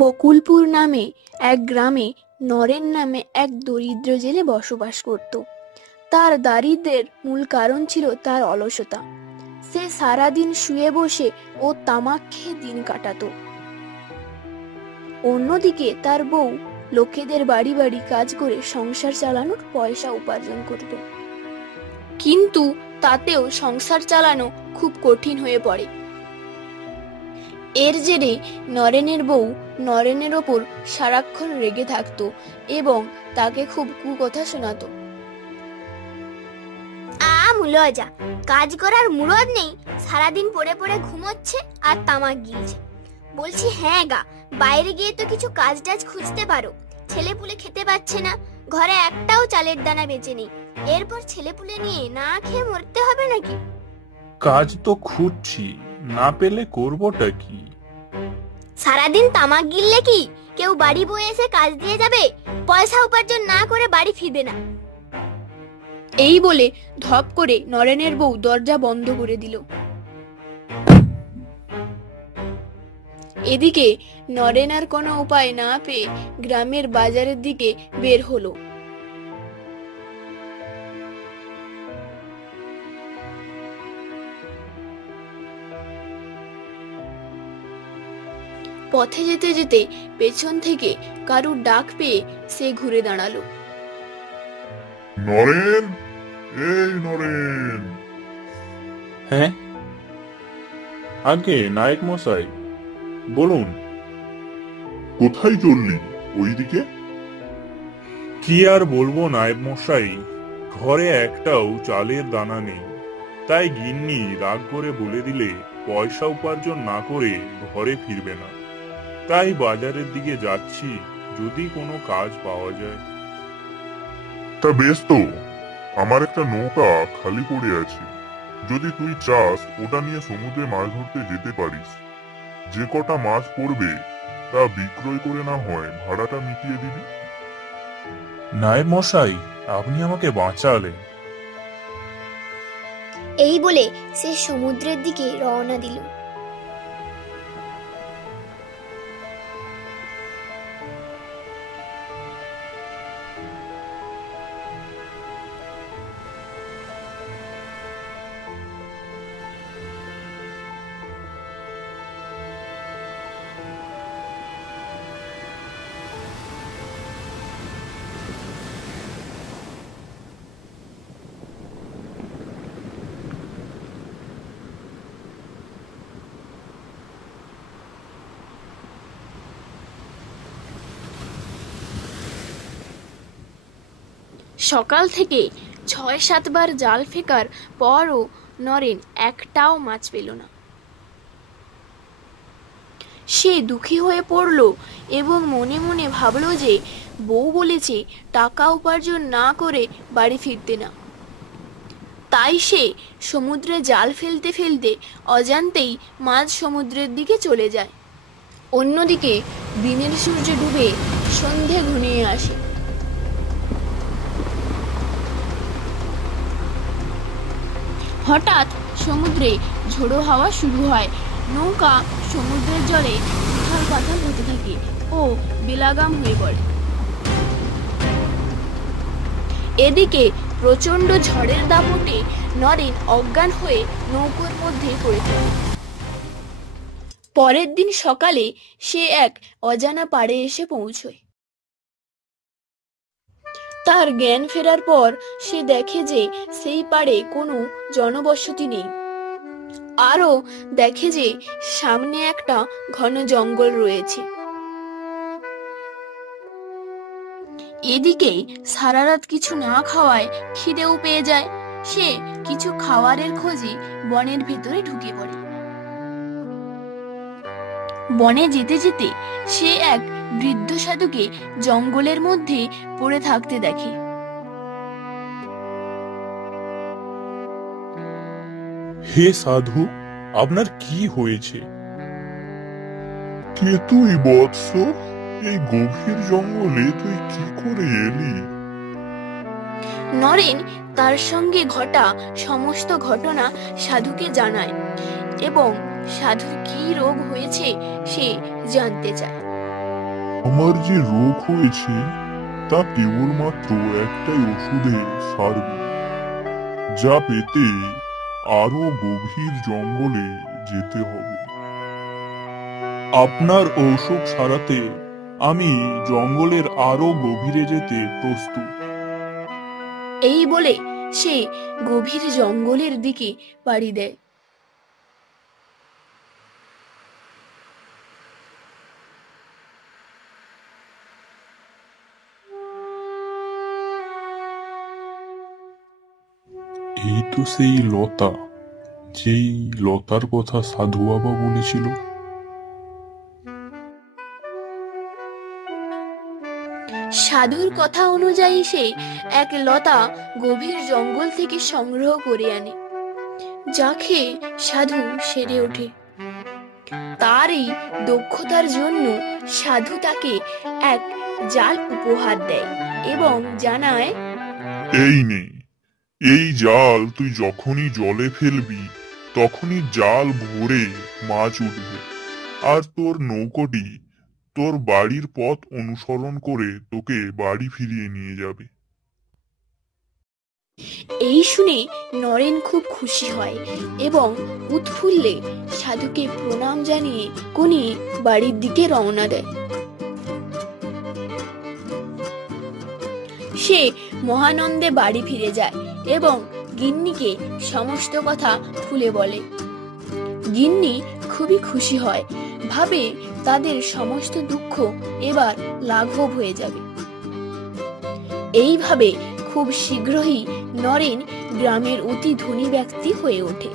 বকুলপুর নামে এক গ্রামে নরেন নামে এক দরিদ্র জেলে বসবাস করত। তার দারিদ্র্যের মূল কারণ ছিল তার অলসতা। সে সারাদিন শুয়ে বসে ও তামাক খেয়ে দিন কাটাতো। অন্যদিকে তার বউ লোকেদের বাড়ি বাড়ি কাজ করে সংসার চালানোর পয়সা উপার্জন করত, কিন্তু তাতেও সংসার চালানো খুব কঠিন হয়ে পড়ে। এর জেরে নরেনের বউ নরেনের ওপর সারাক্ষণ রেগে থাকতো এবং তাকে খুব কুকথা শোনাতো। মুলজা, কাজ করার মুরদ নেই, সারাদিন পড়ে পড়ে ঘুমোচ্ছে আর তামাক গিলছে। বলছি হ্যাঁ গা, বাইরে গিয়ে তো কিছু কাজ টাজ খুঁজতে পারো। ছেলেপুলে খেতে পাচ্ছে না, ঘরে একটাও চালের দানা বেঁচে নেই, এরপর ছেলেপুলে নিয়ে না খেয়ে মরতে হবে নাকি? কাজ তো খুঁজছি, না পেলে করবোটা কি? সারাদিন তামাক গিললে কি কেউ বাড়ি বয়ে এসে কাজ দিয়ে যাবে? পয়সা উপার্জন না করে বাড়ি ফিরবে না। এই বলে ধপ করে নরেনের বউ দরজা বন্ধ করে দিল। এদিকে নরেন আর কোনো উপায় না পেয়ে গ্রামের বাজারের দিকে বের হলো। পথে যেতে যেতে পেছন থেকে কারুর ডাক পেয়ে সে ঘুরে দাঁড়ালো। নরেন, এই নরেন। হ্যাঁ আগে নায়ক মশাই, বলুন। কোথায় চললি? ওইদিকে? কি আর বলবো নায়েব মশাই, ঘরে একটাও চালের দানা নেই, তাই গিন্নি রাগ করে বলে দিলে পয়সা উপার্জন না করে ঘরে ফিরবে না। তাই বাজারের দিকে যাচ্ছি, যদি কোনো কাজ পাওয়া যায়। তা বেশ তো, আমার একটা নৌকা খালি পড়ে আছে, যদি তুই চাস ওটা নিয়ে সমুদ্রে মাছ ধরতে যেতে পারিস। যে কটা মাছ পড়বে তা বিক্রয় করে না হয় ভাড়াটা মিটিয়ে দিবি। নায়েব মশাই, আপনি আমাকে বাঁচালেন। এই বলে সে সমুদ্রের দিকে রওনা দিল। সকাল থেকে ৬-৭ বার জাল ফেকার পরও নরেন একটাও মাছ পেল না। সে দুঃখী হয়ে পড়ল এবং মনে মনে ভাবল যে বউ বলেছে টাকা উপার্জন না করে বাড়ি ফিরতে না। তাই সে সমুদ্রে জাল ফেলতে ফেলতে অজান্তেই মাঝ সমুদ্রের দিকে চলে যায়। অন্যদিকে দিনের সূর্য ডুবে সন্ধে ঘনিয়ে আসে। হঠাৎ সমুদ্রে ঝোড়ো হাওয়া শুরু হয়। নৌকা সমুদ্রের জলে উথাল পাথাল হতে থাকে ও বেলাগাম হয়ে পড়ে। এদিকে প্রচন্ড ঝড়ের দাপটে নরেন অজ্ঞান হয়ে নৌকার মধ্যে পড়ে থাকে। পরের দিন সকালে সে এক অজানা পাড়ে এসে পৌঁছয়। তার জ্ঞান ফেরার পর সে দেখে যে সেই পাড়ে কোনো জনবসতি নেই। আরো দেখে যে সামনে একটা ঘন জঙ্গল রয়েছে। এদিকে সারা রাত কিছু না খাওয়ায় খিদেও পেয়ে যায়। সে কিছু খাবারের খোঁজে বনের ভেতরে ঢুকে পড়ে। বনে যেতে যেতে সে এক বৃদ্ধ সাধুকে জঙ্গলের মধ্যে পড়ে থাকতে দেখে। হে সাধু, আপনার কি হয়েছে? কে তুই বৎস? এই গভীর জঙ্গলে তুই কি করে এলি? নরেন তার সঙ্গে ঘটা সমস্ত ঘটনা সাধুকে জানায় এবং সাধুর কি রোগ হয়েছে সে জানতে চায়। আমার যে রোগ হয়েছে তা কেবলমাত্র একটাই ওষুধে সারবে, যা পেতে আরো গভীর জঙ্গলে যেতে হবে। আপনার অসুখ সারাতে আমি জঙ্গলের আরো গভীরে যেতে প্রস্তুত। এই বলে সে গভীর জঙ্গলের দিকে পাড়ি দেয়। এই তো সেই লতা, যেই লতার কথা সাধু বাবা বলেছিল। সাধুর কথা অনুযায়ী সে এক লতা গভীর জঙ্গল থেকে সংগ্রহ করে আনে, যা খেয়ে সাধু সেরে ওঠে। তার এই দক্ষতার জন্য সাধু তাকে এক জাল উপহার দেয় এবং জানায়, এই নে, এই জাল তুই যখনই জলে ফেলবি তখনই জাল ভরে মাছ উঠবে, আর তোর নৌকোটি তোর বাড়ির পথ অনুসরণ করে তোকে বাড়ি ফিরিয়ে নিয়ে যাবে। এই শুনে নরেন খুব খুশি হয় এবং উৎফুল্লে সাধুকে প্রণাম জানিয়ে কোনিয়ে বাড়ির দিকে রওনা দেয়। সে মহানন্দে বাড়ি ফিরে যায় এবং গিন্নিকে সমস্ত কথা খুলে বলে। গিন্নি খুবই খুশি হয়, ভাবে তাদের সমস্ত দুঃখ এবার লাঘব হয়ে যাবে। এইভাবে খুব শীঘ্রই নরেন গ্রামের অতি ধনী ব্যক্তি হয়ে ওঠে।